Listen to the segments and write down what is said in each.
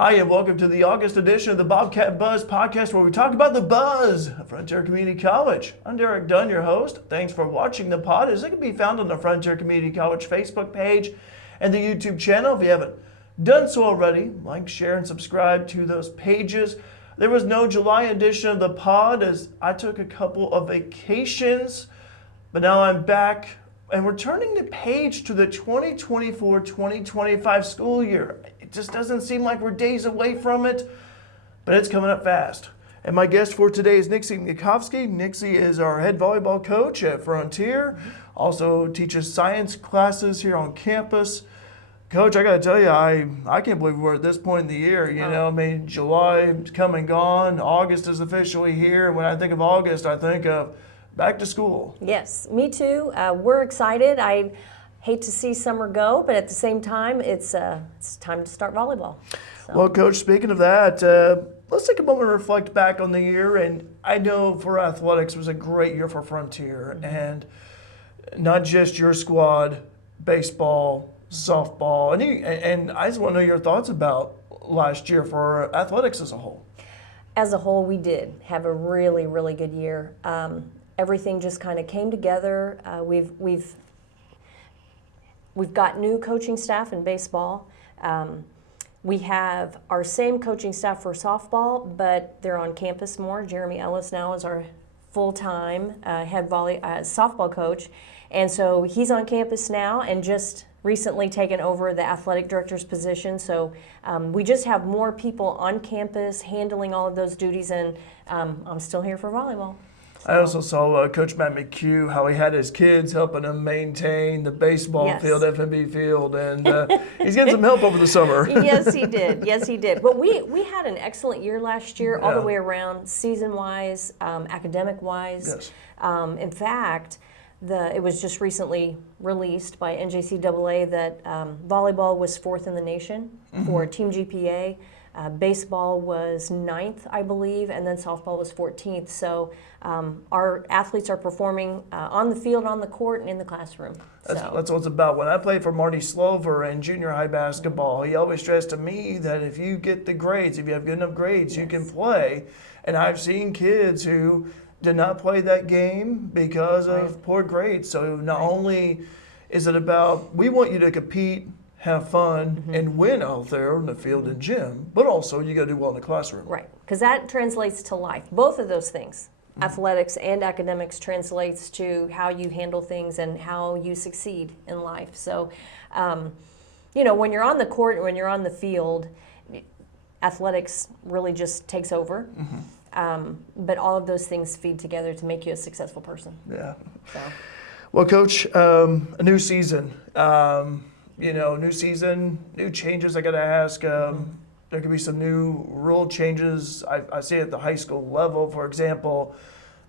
Hi, and welcome to the August edition of the Bobcat Buzz podcast, where we talk about the buzz of Frontier Community College. I'm Derek Dunn, your host. Thanks for watching the pod, as it can be found on the Frontier Community College Facebook page and the YouTube channel. If you haven't done so already, like, share, and subscribe to those pages. There was no July edition of the pod, as I took a couple of vacations, but now I'm back, and we're turning the page to the 2024-2025 school year. It just doesn't seem like we're days away from it, but it's coming up fast. And my guest for today is Nixie Hnetkovsky. Nixie is our head volleyball coach at Frontier, also teaches science classes here on campus. Coach, I got to tell you, I can't believe we're at this point in the year. I mean, July is come and gone. August is officially here. When I think of August, I think of back to school. Yes, me too. We're excited. I hate to see summer go, but at the same time, it's time to start volleyball. So. Well, Coach, speaking of that, let's take a moment to reflect back on the year. And I know for athletics, it was a great year for Frontier. And not just your squad, baseball, softball. And I just want to know your thoughts about last year for athletics as a whole. As a whole, we did have a really, really good year. Everything just kind of came together. We've got new coaching staff in baseball. We have our same coaching staff for softball, but they're on campus more. Jeremy Ellis now is our full-time head softball coach. And so he's on campus now and just recently taken over the athletic director's position. So we just have more people on campus handling all of those duties, and I'm still here for volleyball. I also saw Coach Matt McHugh, how he had his kids helping him maintain the baseball field, FMB field, and he's getting some help over the summer. Yes, he did. Yes, he did. But we had an excellent year last year, all the way around, season-wise, academic-wise. Yes. In fact, it was just recently released by NJCAA that volleyball was 4th in the nation for Team GPA. Baseball was 9th, I believe, and then softball was 14th. So our athletes are performing on the field, on the court, and in the classroom. That's what it's about. When I played for Marty Slover in junior high basketball, he always stressed to me that if you get the grades, if you have good enough grades, you can play. And I've seen kids who did not play that game because of poor grades. So not only is it about, we want you to compete, have fun, and win out there in the field and gym, but also you got to do well in the classroom. Right, because that translates to life. Both of those things, athletics and academics, translates to how you handle things and how you succeed in life. So, when you're on the court and when you're on the field, athletics really just takes over. But all of those things feed together to make you a successful person. Yeah. So. Well, Coach, a new season. New season, new changes. I got to ask. There could be some new rule changes. I see at the high school level, for example,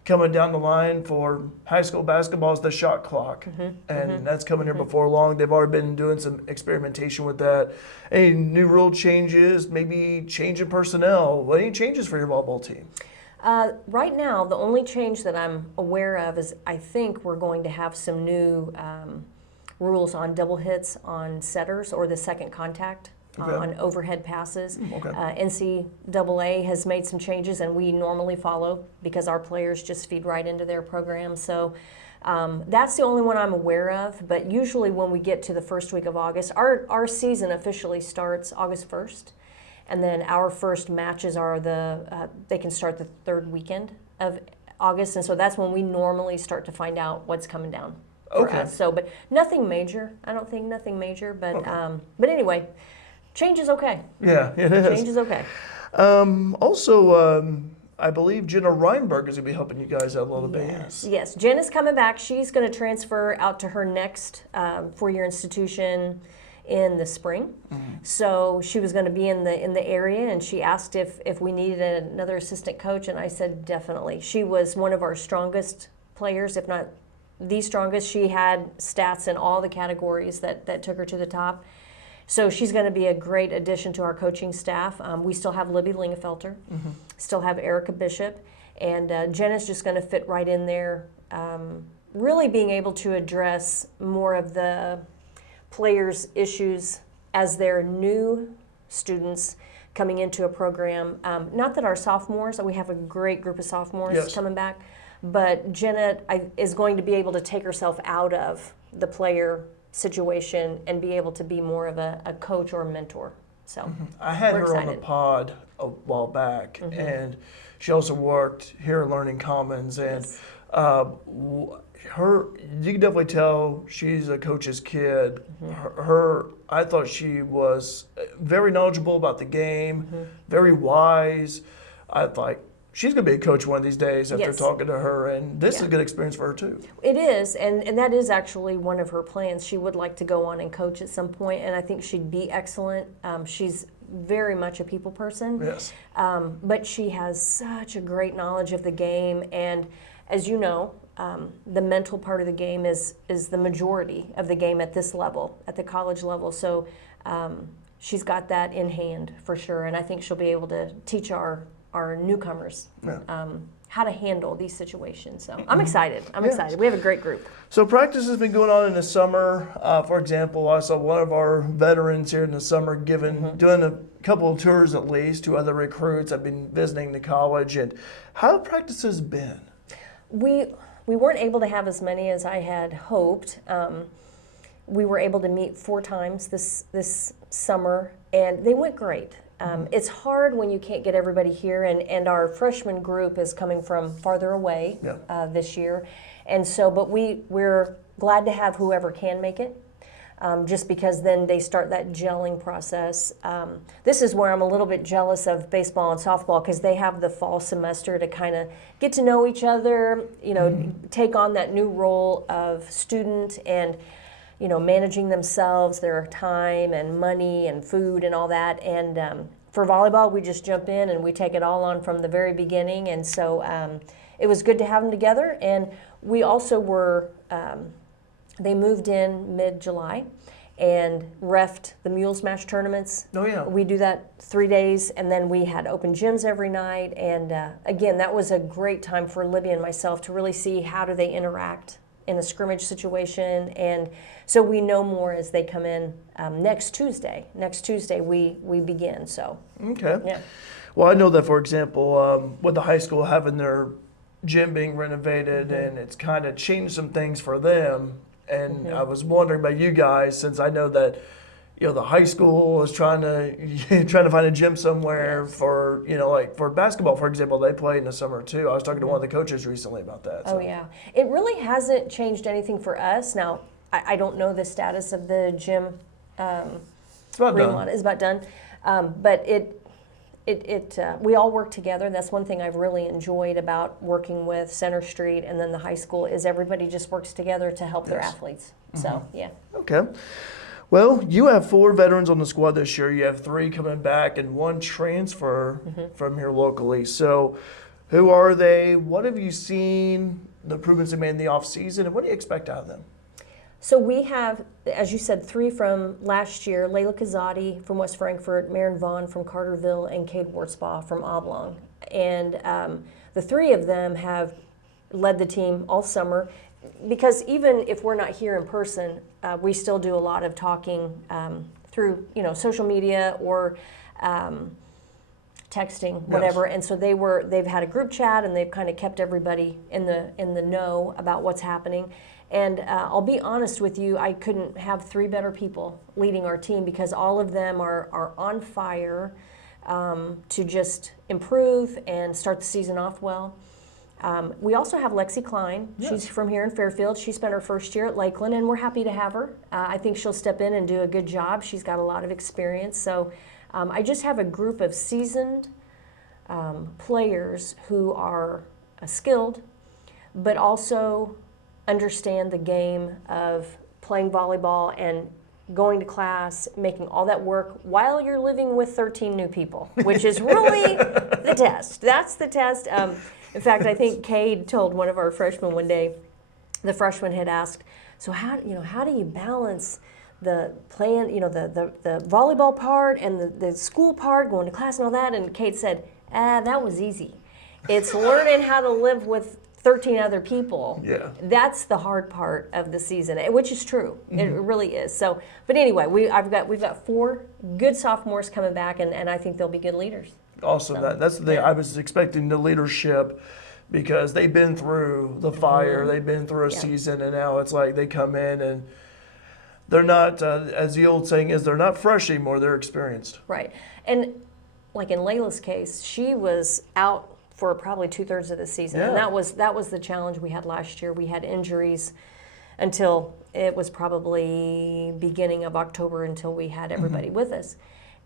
coming down the line for high school basketball is the shot clock, and that's coming here before long. They've already been doing some experimentation with that. Any new rule changes? Maybe change in personnel. Any changes for your volleyball team? Right now, the only change that I'm aware of is I think we're going to have some new rules on double hits on setters or the second contact on overhead passes. NCAA has made some changes, and we normally follow because our players just feed right into their program. So that's the only one I'm aware of. But usually when we get to the first week of August, our season officially starts August 1st. And then our first matches are they can start the third weekend of August. And so that's when we normally start to find out what's coming down for us. So, but nothing major. I don't think nothing major. But but anyway, change is okay. Yeah, it is. Change is okay. I believe Jenna Reinberg is going to be helping you guys out a little bit. Yes, Jen is coming back. She's going to transfer out to her next four-year institution in the spring. So she was going to be in the area, and she asked if we needed another assistant coach, and I said definitely. She was one of our strongest players, if not the strongest. She had stats in all the categories that took her to the top. So she's going to be a great addition to our coaching staff. We still have Libby Lingefelter, still have Erica Bishop, and Jen is just going to fit right in there, really being able to address more of the players' issues as their new students coming into a program. Not that our sophomores, we have a great group of sophomores Yes. coming back, but Jenna is going to be able to take herself out of the player situation and be able to be more of a coach or a mentor. So I had we're her on the excited. pod a while back, and she also worked here at Learning Commons, and Yes. her, you can definitely tell she's a coach's kid. I thought she was very knowledgeable about the game, very wise. I thought she's going to be a coach one of these days after Yes. talking to her, and this is Yeah. a good experience for her too. It is, and that is actually one of her plans. She would like to go on and coach at some point, and I think she'd be excellent. She's very much a people person, Yes. but she has such a great knowledge of the game, and as you know, the mental part of the game is the majority of the game at this level, at the college level. So she's got that in hand for sure, and I think she'll be able to teach our newcomers how to handle these situations. So I'm excited. I'm excited. We have a great group. So practice has been going on in the summer. For example, I saw one of our veterans here in the summer doing a couple of tours at least to other recruits. I've been visiting the college, and how have practices been? We weren't able to have as many as I had hoped. We were able to meet 4 times this summer, and they went great. It's hard when you can't get everybody here, and our freshman group is coming from farther away this year, and so. But we're glad to have whoever can make it, just because then they start that gelling process. This is where I'm a little bit jealous of baseball and softball because they have the fall semester to kind of get to know each other, take on that new role of student and managing themselves, their time and money and food and all that. And for volleyball, we just jump in and we take it all on from the very beginning. And so it was good to have them together. And we also were, they moved in mid-July and reffed the Mule Smash tournaments. Oh, yeah. We do that 3 days, and then we had open gyms every night. And again, that was a great time for Libby and myself to really see how do they interact in a scrimmage situation, and so we know more as they come in next Tuesday. Next Tuesday we begin. So Okay. yeah. Well, I know that, for example, with the high school having their gym being renovated, and it's kind of changed some things for them. And I was wondering about you guys, since I know that the high school is trying to find a gym somewhere for like for basketball, for example. They play in the summer too. I was talking to one of the coaches recently about that. Oh yeah, it really hasn't changed anything for us. Now I don't know the status of the gym. It's about done. It's about done, but we all work together. That's one thing I've really enjoyed about working with Center Street and then the high school is everybody just works together to help their athletes. So yeah. Okay. Well, you have 4 veterans on the squad this year. You have 3 coming back and 1 transfer from here locally. So who are they? What have you seen, the improvements they made in the offseason, and what do you expect out of them? So we have, as you said, 3 from last year, Layla Kazadi from West Frankfort, Marin Vaughn from Carterville, and Cade Wartspaw from Oblong. And the 3 of them have led the team all summer. Because even if we're not here in person, we still do a lot of talking through social media or texting, whatever. Yes. And so they've had a group chat and they've kind of kept everybody in the know about what's happening. And I'll be honest with you, I couldn't have 3 better people leading our team because all of them are on fire to just improve and start the season off well. We also have Lexi Klein. Yes. She's from here in Fairfield. She spent her first year at Lakeland, and we're happy to have her. I think she'll step in and do a good job. She's got a lot of experience. So I just have a group of seasoned players who are skilled, but also understand the game of playing volleyball and going to class, making all that work while you're living with 13 new people, which is really the test. That's the test. In fact, I think Cade told one of our freshmen one day, the freshman had asked, so how do you balance the playing, the volleyball part and the school part, going to class and all that? And Cade said, that was easy. It's learning how to live with 13 other people. Yeah. That's the hard part of the season, which is true. It really is. So, but anyway, we've got 4 good sophomores coming back, and I think they'll be good leaders. Awesome. So, That's the thing. I was expecting the leadership because they've been through the fire, they've been through a season, and now it's like they come in and they're not, as the old saying is, they're not fresh anymore, they're experienced. Right. And like in Layla's case, she was out for probably 2/3 of the season. And that was the challenge we had last year. We had injuries until it was probably beginning of October until we had everybody with us.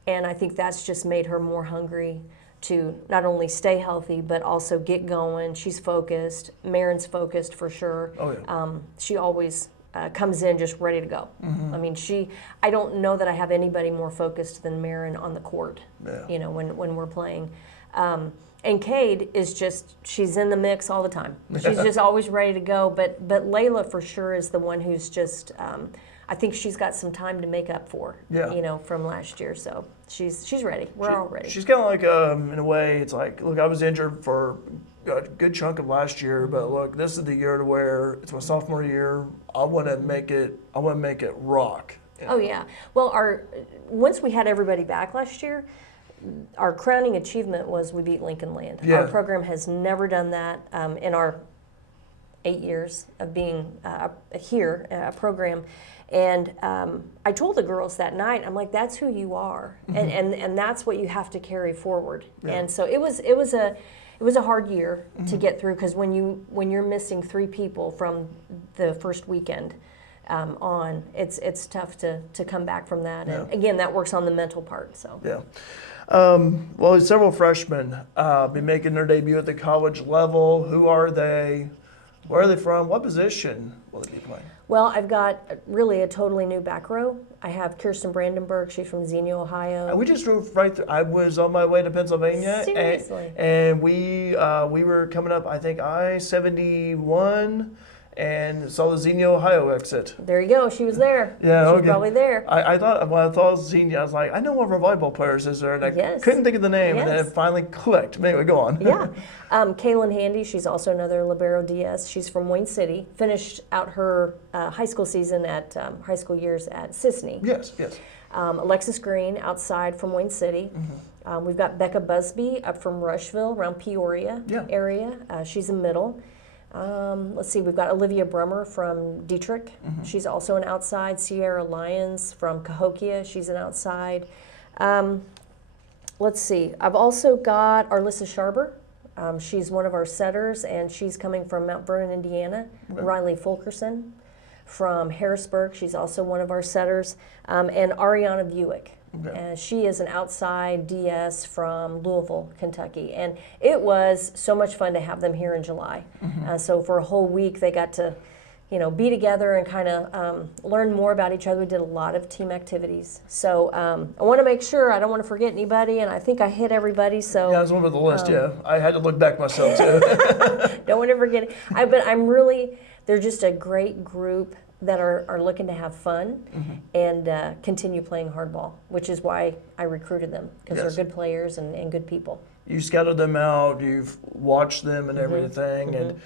And I think that's just made her more hungry to not only stay healthy, but also get going. She's focused. Marin's focused for sure. Oh, yeah. She always comes in just ready to go. I mean, I don't know that I have anybody more focused than Marin on the court, you know, when we're playing. And Cade is she's in the mix all the time. She's just always ready to go. But Layla for sure is the one who's just, I think she's got some time to make up for, you know, from last year. So she's ready. We're all ready. She's kind of like, in a way, it's like, look, I was injured for a good chunk of last year, but look, this is the year to where it's my sophomore year. I want to make it rock. You know? Oh yeah. Well, once we had everybody back last year, our crowning achievement was we beat Lincoln Land. Yeah. Our program has never done that in our 8 years of being here, a program. And I told the girls that night, I'm like, that's who you are, and that's what you have to carry forward. Yeah. And so it was a hard year to get through, because when you're missing 3 people from the first weekend on, it's tough to come back from that. And again, that works on the mental part. So yeah. Well, several freshmen be making their debut at the college level. Who are they? Where are they from? What position will they be playing? Well, I've got really a totally new back row. I have Kirsten Brandenburg. She's from Xenia, Ohio. And we just drove right through. I was on my way to Pennsylvania. Seriously? And we were coming up, I think, I-71, and saw the Xenia, Ohio exit. There you go. She was there. Yeah, she was probably there. I thought, when I thought Xenia, I was like, I know one of our volleyball players is there, and I couldn't think of the name, and then it finally clicked. Anyway, go on. Yeah. Kaylin Handy, she's also another Libero DS. She's from Wayne City. Finished out her high school season at high school years at Sisney. Yes. Alexis Green, outside from Wayne City. We've got Becca Busby up from Rushville, around Peoria area. She's a middle. Let's see, we've got Olivia Brummer from Dietrich. She's also an outside. Sierra Lyons from Cahokia. She's an outside. Let's see, I've also got Arlissa Sharber. She's one of our setters, and she's coming from Mount Vernon, Indiana. Riley Fulkerson from Harrisburg. She's also one of our setters. And Ariana Buick. She is an outside DS from Louisville, Kentucky. And it was so much fun to have them here in July. So for a whole week, they got to, be together and kind of learn more about each other. We did a lot of team activities. So I want to make sure, I don't want to forget anybody, and I think I hit everybody. So yeah, I was one of the list, I had to look back myself, too. Don't want to forget it. But they're just a great group that are looking to have fun and continue playing hardball, which is why I recruited them, because they're good players and good people. You scouted them out, you've watched them and everything, and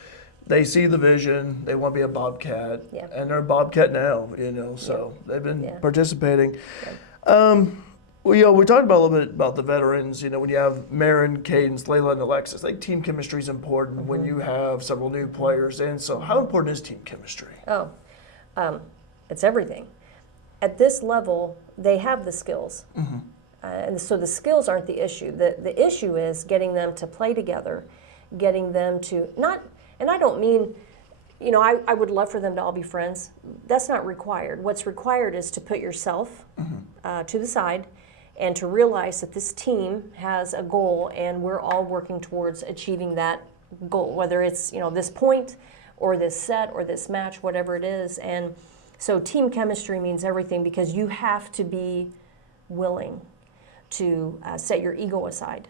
they see the vision, they want to be a Bobcat, and they're a Bobcat now, so they've been participating. We talked about a little bit about the veterans. When you have Marin, Cadence, Layla, and Alexis, team chemistry is important when you have several new players in. So how important is team chemistry? It's everything. At this level, they have the skills. And so the skills aren't the issue. The issue is getting them to play together, getting them to and I don't mean, I would love for them to all be friends. That's not required. What's required is to put yourself to the side and to realize that this team has a goal and we're all working towards achieving that goal, whether it's, this point or this set or this match, whatever it is. And so team chemistry means everything, because you have to be willing to set your ego aside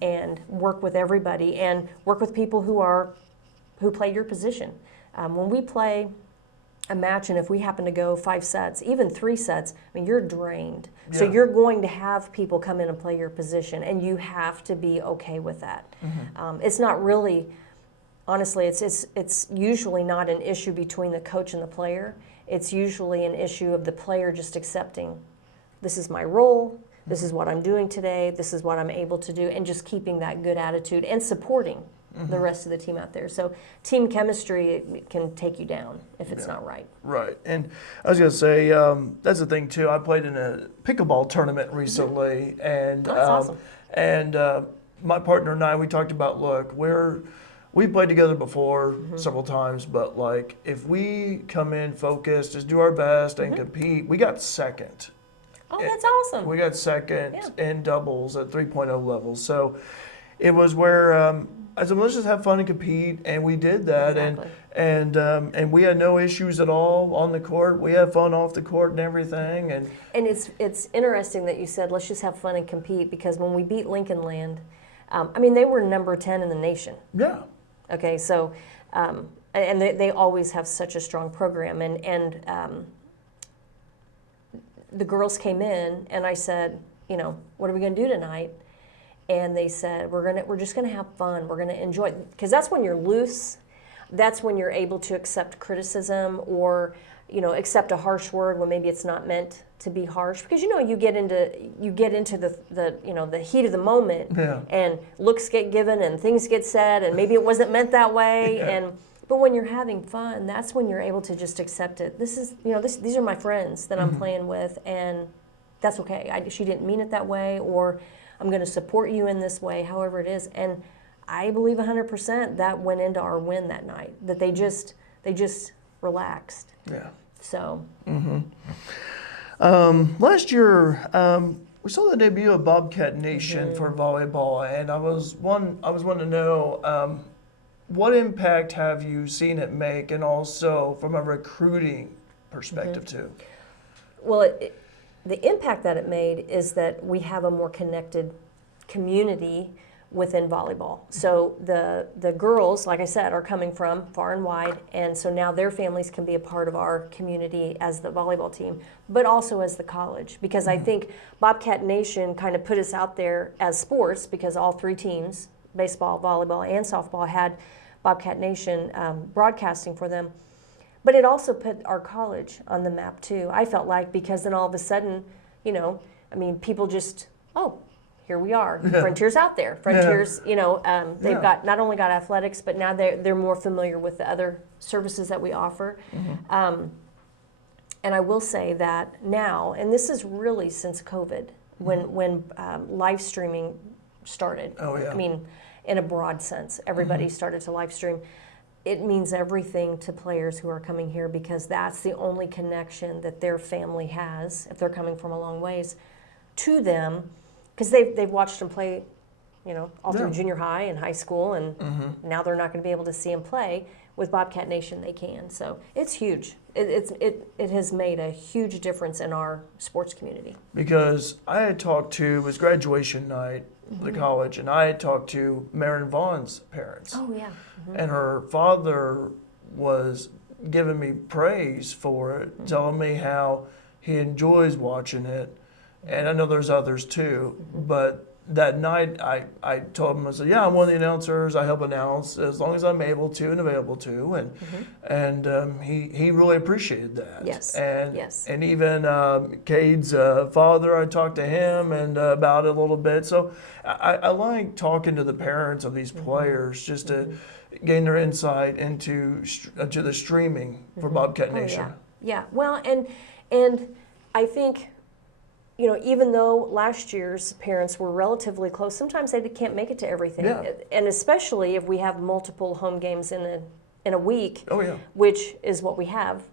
and work with everybody and work with people who play your position. When we play a match, and if we happen to go 5 sets, even 3 sets, you're drained. So you're going to have people come in and play your position, and you have to be okay with that. It's not really honestly, it's usually not an issue between the coach and the player. It's usually an issue of the player just accepting, this is my role, this is what I'm doing today, this is what I'm able to do, and just keeping that good attitude and supporting the rest of the team out there. So team chemistry can take you down if it's not right. Right. And I was going to say, that's the thing, too. I played in a pickleball tournament recently. And, That's awesome. And my partner and I, we talked about, look, we played together before several times, but, like, if we come in focused, just do our best and compete, we got second. Oh, that's awesome. We got second in doubles at 3.0 levels. So it was where I said, let's just have fun and compete, and we did that, Exactly. and we had no issues at all on the court. We had fun off the court and everything, and it's interesting that you said let's just have fun and compete, because when we beat Lincoln Land, I mean, they were number 10 in the nation. yeah, Okay, so and they always have such a strong program, and the girls came in, and I said, you know, what are we going to do tonight? And they said, we're just gonna have fun. We're gonna enjoy, because that's when you're loose. That's when you're able to accept criticism, or, you know, accept a harsh word when maybe it's not meant to be harsh. Because, you know, you get into the you know, the heat of the moment, and looks get given and things get said, and maybe it wasn't meant that way. But when you're having fun, that's when you're able to just accept it. This is, you know, these are my friends that I'm playing with, and that's okay. She didn't mean it that way, or I'm going to support you in this way, however it is. And I believe 100% that went into our win that night, that they just relaxed. yeah. So. Last year, we saw the debut of Bobcat Nation for volleyball, and I was wanting to know what impact have you seen it make, and also from a recruiting perspective too. Well, the impact that it made is that we have a more connected community within volleyball. So the girls, like I said, are coming from far and wide, and so now their families can be a part of our community as the volleyball team, but also as the college. Because I think Bobcat Nation kind of put us out there as sports, because all three teams, baseball, volleyball, and softball, had Bobcat Nation broadcasting for them. But it also put our college on the map too, I felt like, because then all of a sudden, you know, I mean, people just, oh, here we are. Frontier's out there. Frontier's, you know, they've got not only got athletics, but now they're more familiar with the other services that we offer. And I will say that now, and this is really since COVID, when live streaming started. Oh, yeah. I mean, in a broad sense, everybody started to live stream. It means everything to players who are coming here, because that's the only connection that their family has, if they're coming from a long ways, to them, because they've watched them play, you know, all through junior high and high school, and now they're not going to be able to see them play. With Bobcat Nation, they can. So it's huge. It has made a huge difference in our sports community. Because I had talked to, it was graduation night at the college, and I had talked to Marin Vaughn's parents. Oh, yeah. And her father was giving me praise for it, telling me how he enjoys watching it. And I know there's others too, but that night I told him, I said, yeah, I'm one of the announcers. I help announce as long as I'm able to and available to. And he really appreciated that. Yes. And even Cade's father, I talked to him and about it a little bit. So I like talking to the parents of these players just to gain their insight into to the streaming for Bobcat Nation. Yeah. Well, and I think, you know, even though last year's parents were relatively close, sometimes they can't make it to everything. Yeah. And especially if we have multiple home games in a week, which is what we have,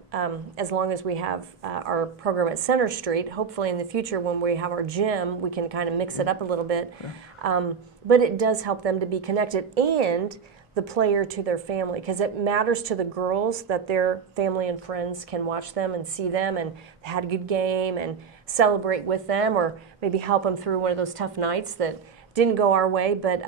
as long as we have our program at Center Street. Hopefully in the future, when we have our gym, we can kind of mix it up a little bit. But it does help them to be connected, and the player to their family, because it matters to the girls that their family and friends can watch them and see them and had a good game and celebrate with them, or maybe help them through one of those tough nights that didn't go our way. But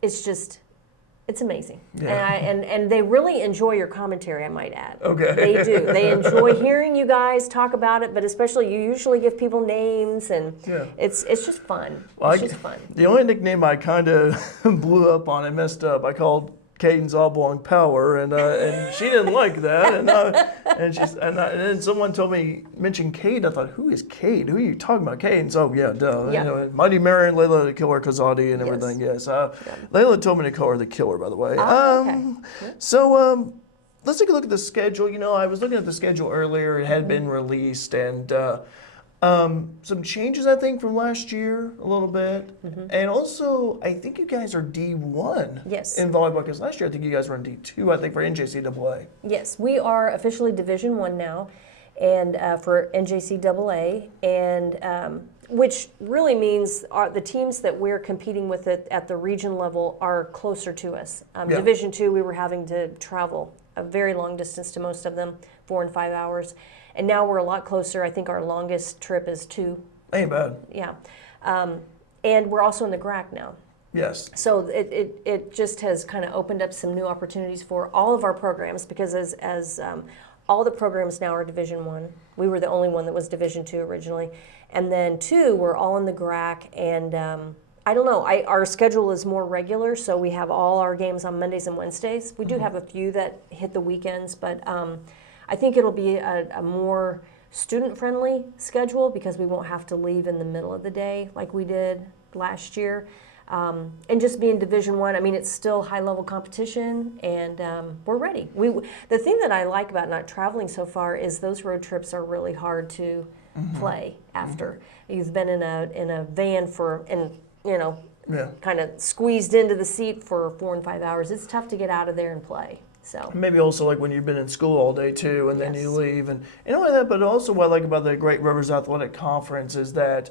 it's amazing. And they really enjoy your commentary, I might add. Okay. They do. They enjoy hearing you guys talk about it, but especially you usually give people names, and it's just fun. It's just fun. The only nickname I kind of blew up on, I messed up, I called Caden's oblong power, and she didn't like that, and then someone mentioned Cade. I thought, who is Cade? Who are you talking about? Cade? So yeah, duh. Yeah. You know, Mighty Marion, Layla the Killer Kazadi, and everything. Yes. Layla told me to call her the Killer, by the way. Okay. So let's take a look at the schedule. You know, I was looking at the schedule earlier. It had been released, and some changes, I think, from last year a little bit. And also, I think you guys are D1 Yes. in volleyball, because last year I think you guys were in D2, I think, for NJCAA. Yes, we are officially Division I now, and for NJCAA, and which really means the teams that we're competing with at the region level are closer to us. Yeah. Division II, we were having to travel a very long distance to most of them, 4 and 5 hours. And now we're a lot closer. I think our longest trip is 2. Ain't bad. Yeah. And we're also in the GRAC now. Yes. So it just has kind of opened up some new opportunities for all of our programs, because as all the programs now are Division I. We were the only one that was Division II originally. And then 2, we're all in the GRAC, and I don't know, our schedule is more regular, so we have all our games on Mondays and Wednesdays. We do have a few that hit the weekends, but I think it'll be a more student-friendly schedule, because we won't have to leave in the middle of the day like we did last year. And just being Division I mean, it's still high-level competition, and we're ready. The thing that I like about not traveling so far is those road trips are really hard to play after. You've been in a van kind of squeezed into the seat for 4 and 5 hours. It's tough to get out of there and play. So maybe also like when you've been in school all day too, and then Yes. you leave, and not only that, but also what I like about the Great Rivers Athletic Conference is that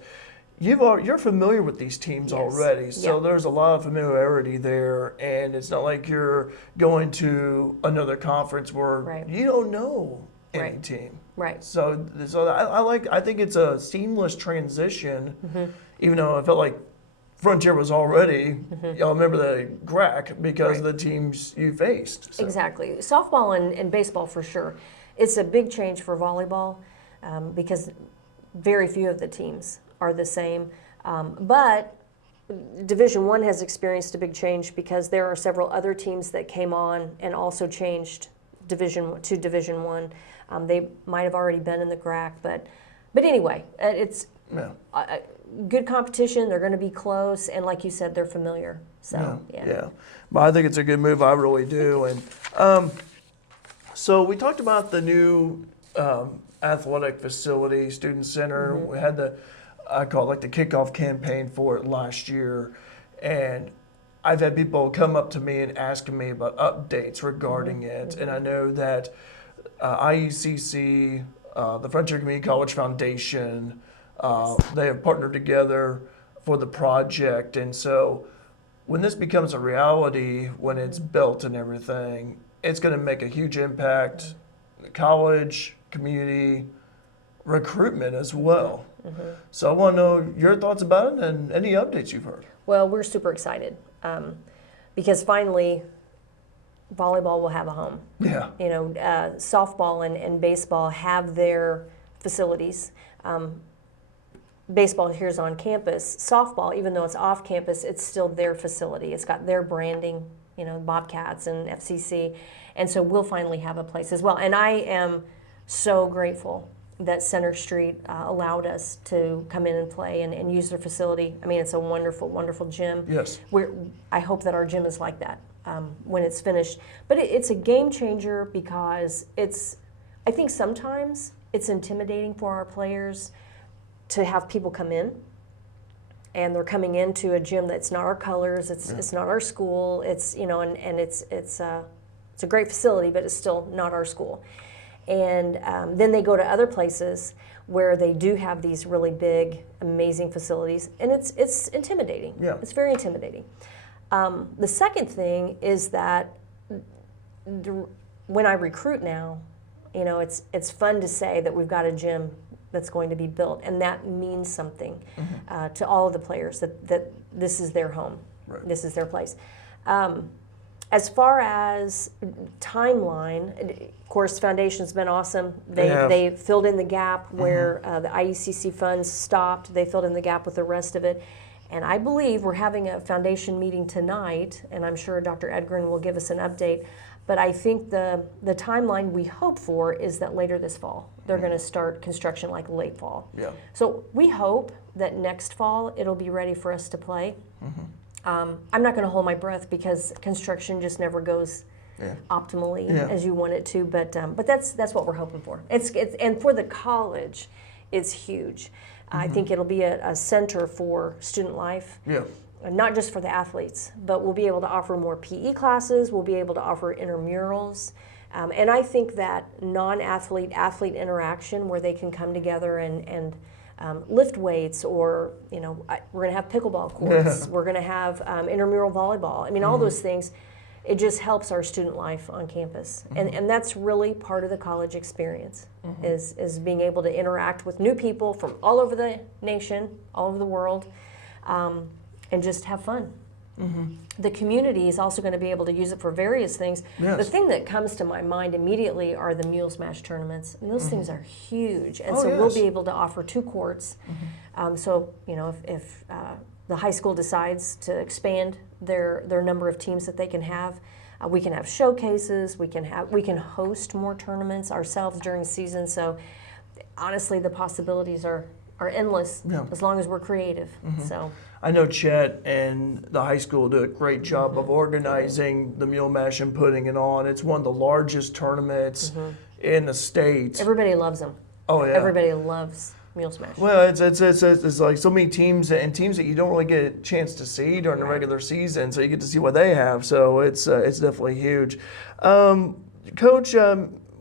you're familiar with these teams Yes. already, so Yeah. there's a lot of familiarity there, and it's not like you're going to another conference where Right. you don't know any Right. tean. right. So I think it's a seamless transition, even though I felt like Frontier was already, y'all remember the GRAC because of the teams you faced. So. Exactly. Softball and baseball for sure. It's a big change for volleyball, because very few of the teams are the same. But Division I has experienced a big change, because there are several other teams that came on and also changed Division to Division I. They might have already been in the GRAC, but anyway, it's good competition. They're going to be close, and like you said, they're familiar. So Yeah. But I think it's a good move. I really do. And so we talked about the new athletic facility, student center. We had I call it like the kickoff campaign for it last year, and I've had people come up to me and ask me about updates regarding it. And I know that IECC, the Frontier Community College Foundation, they have partnered together for the project. And so when this becomes a reality, when it's built and everything, it's going to make a huge impact, college, community, recruitment as well. So I want to know your thoughts about it and any updates you've heard. Well, we're super excited, because finally volleyball will have a home. Yeah. You know, softball and baseball have their facilities. Baseball here's on campus. Softball, even though it's off campus, it's still their facility. It's got their branding, you know, Bobcats and FCC. And so we'll finally have a place as well. And I am so grateful that Center Street allowed us to come in and play and use their facility. I mean, it's a wonderful, wonderful gym. Yes. I hope that our gym is like that when it's finished. But it's a game changer, because I think sometimes it's intimidating for our players to have people come in, and they're coming into a gym that's not our colors, it's not our school, it's, you know, and it's a great facility, but it's still not our school. And then they go to other places where they do have these really big, amazing facilities, and it's intimidating. Yeah. It's very intimidating. The second thing is that when I recruit now, you know, it's fun to say that we've got a gym that's going to be built, and that means something to all of the players, that this is their home, this is their place. As far as timeline, of course, Foundation's been awesome. They filled in the gap where the IECC funds stopped. They filled in the gap with the rest of it. And I believe we're having a foundation meeting tonight, and I'm sure Dr. Edgren will give us an update. But I think the timeline we hope for is that later this fall, they're going to start construction like late fall. Yeah. So we hope that next fall it'll be ready for us to play. I'm not going to hold my breath because construction just never goes optimally as you want it to. But that's what we're hoping for. It's and for the college, it's huge. I think it'll be a center for student life. Yeah. Not just for the athletes, but we'll be able to offer more PE classes, we'll be able to offer intramurals, and I think that non-athlete interaction where they can come together and lift weights, or we're going to have pickleball courts, we're going to have intramural volleyball. I mean, all those things, it just helps our student life on campus, and that's really part of the college experience, is being able to interact with new people from all over the nation, all over the world. And just have fun. The community is also going to be able to use it for various things. Yes. The thing that comes to my mind immediately are the Mule Smash tournaments. And those things are huge. And so we'll be able to offer 2 courts. So, if the high school decides to expand their number of teams that they can have, we can have showcases, we can host more tournaments ourselves during season. So honestly, the possibilities are endless as long as we're creative. So I know Chet and the high school do a great job of organizing the Mule Mash and putting it on. It's one of the largest tournaments in the state. everybody loves them. Oh yeah. Everybody loves Mule Smash. Well, it's like so many teams and teams that you don't really get a chance to see during the regular season, so you get to see what they have. So it's definitely huge. Coach,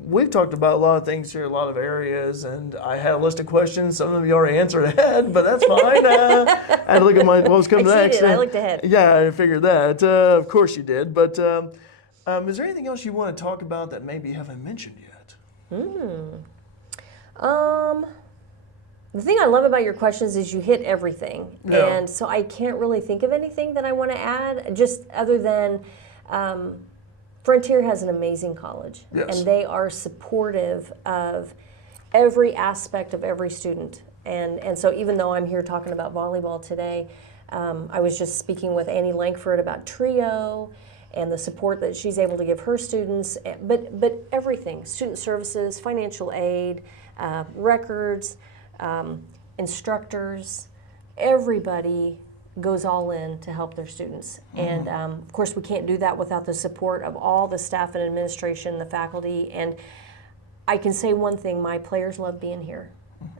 we've talked about a lot of things here, a lot of areas, and I had a list of questions. Some of them you already answered ahead, but that's fine. I had to look at what was coming next. I looked ahead. Yeah, I figured that. Of course you did. But is there anything else you want to talk about that maybe you haven't mentioned yet? The thing I love about your questions is you hit everything. Yeah. And so I can't really think of anything that I want to add, just other than Frontier has an amazing college. Yes. And they are supportive of every aspect of every student. And so even though I'm here talking about volleyball today, I was just speaking with Annie Lankford about trio and the support that she's able to give her students, but everything, student services, financial aid, records, instructors, everybody goes all in to help their students. And of course we can't do that without the support of all the staff and administration, the faculty. And I can say one thing, my players love being here.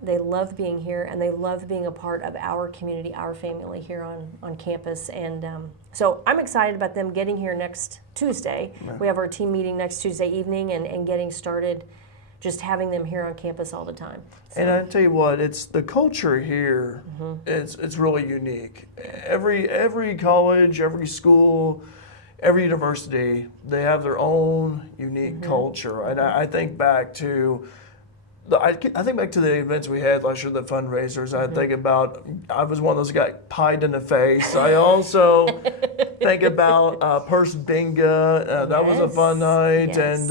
They love being here, and they love being a part of our community, our family here on campus. And so I'm excited about them getting here next Tuesday. We have our team meeting next Tuesday evening and getting started, just having them here on campus all the time. So. And I tell you what, it's the culture here. It's really unique. Every college, every school, every university, they have their own unique culture. And I think back to I think back to the events we had last year, the fundraisers. I think about, I was one of those that got pied in the face. I also think about Purse Bingo. That was a fun night. Yes.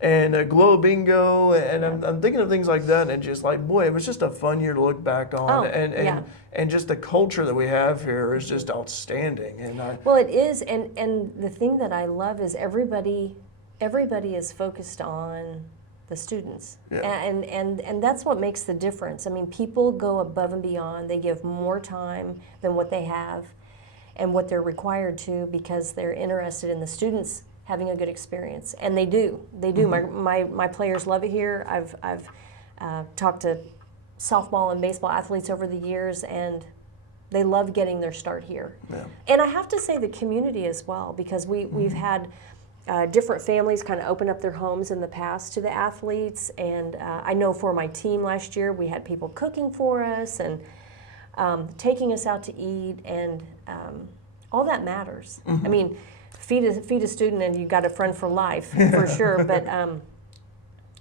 And Glow Bingo. And I'm thinking of things like that. And just like, boy, it was just a fun year to look back on. And just the culture that we have here is just outstanding. Well, it is. And the thing that I love is everybody is focused on the students. And that's what makes the difference. I mean, people go above and beyond. They give more time than what they have and what they're required to, because they're interested in the students having a good experience. And they do. My players love it here. I've talked to softball and baseball athletes over the years, and they love getting their start here. And I have to say the community as well, because we've had different families kind of open up their homes in the past to the athletes. And I know for my team last year, we had people cooking for us and taking us out to eat, and all that matters. I mean, feed a student and you got a friend for life, for sure. But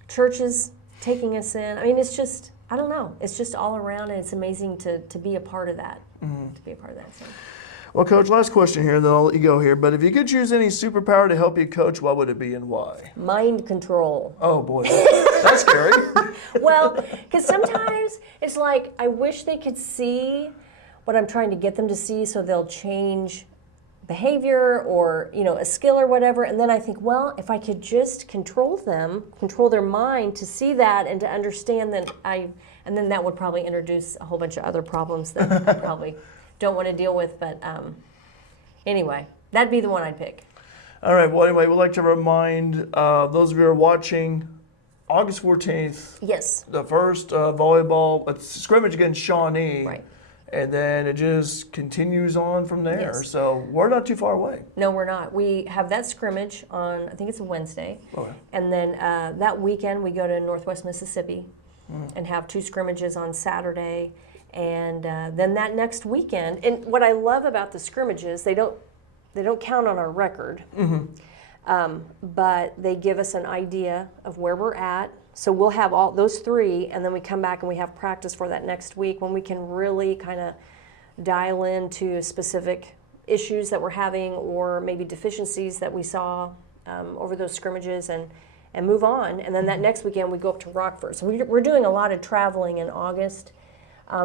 churches taking us in, I mean, it's just, I don't know, it's just all around, and it's amazing to be a part of that, to be a part of that. So. Well, Coach, last question here, then I'll let you go here. But if you could choose any superpower to help you coach, what would it be and why? Mind control. Oh, boy. That's scary. Well, because sometimes it's like, I wish they could see what I'm trying to get them to see, so they'll change behavior or a skill or whatever. And then I think, well, if I could just control their mind to see that and to understand that and then that would probably introduce a whole bunch of other problems that I probably don't want to deal with. But anyway, that'd be the one I'd pick. All right. Well, anyway, we'd like to remind those of you who are watching, August 14th. Yes. The first volleyball scrimmage against Shawnee. Right. And then it just continues on from there. Yes. So we're not too far away. No, we're not. We have that scrimmage on, I think it's a Wednesday. Okay. And then that weekend we go to Northwest Mississippi and have 2 scrimmages on Saturday. And then that next weekend, and what I love about the scrimmages, they don't count on our record, but they give us an idea of where we're at. So we'll have all those 3, and then we come back and we have practice for that next week when we can really kind of dial into specific issues that we're having or maybe deficiencies that we saw over those scrimmages and move on. And then that next weekend we go up to Rockford. So we're doing a lot of traveling in August.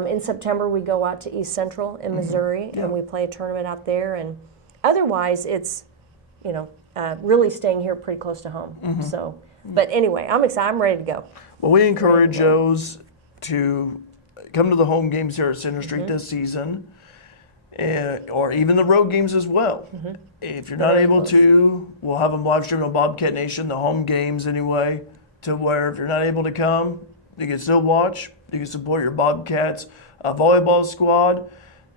In September we go out to East Central in Missouri and we play a tournament out there. And otherwise it's, really staying here pretty close to home. So. But anyway, I'm excited. I'm ready to go. Well, we encourage those to come to the home games here at Center Street this season, or even the road games as well. If you're not able to, we'll have them live streamed on Bobcat Nation, the home games anyway, to where if you're not able to come, you can still watch. You can support your Bobcats volleyball squad.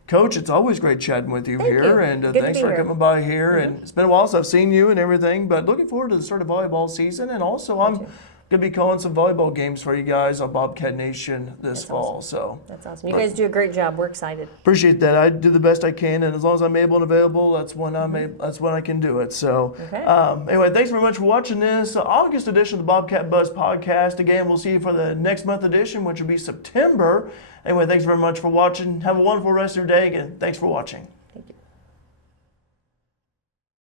Coach, it's always great chatting with you here, and thanks for coming by here. And it's been a while since I've seen you and everything, but looking forward to the start of volleyball season. And also, I'm going to be calling some volleyball games for you guys on Bobcat Nation this fall. Awesome. So that's awesome. You guys do a great job. We're excited. Appreciate that. I do the best I can, and as long as I'm able and available, that's when that's when I can do it. So anyway, thanks very much for watching this August edition of the Bobcat Buzz podcast. Again, we'll see you for the next month edition, which will be September. Anyway, thanks very much for watching. Have a wonderful rest of your day. Again, thanks for watching.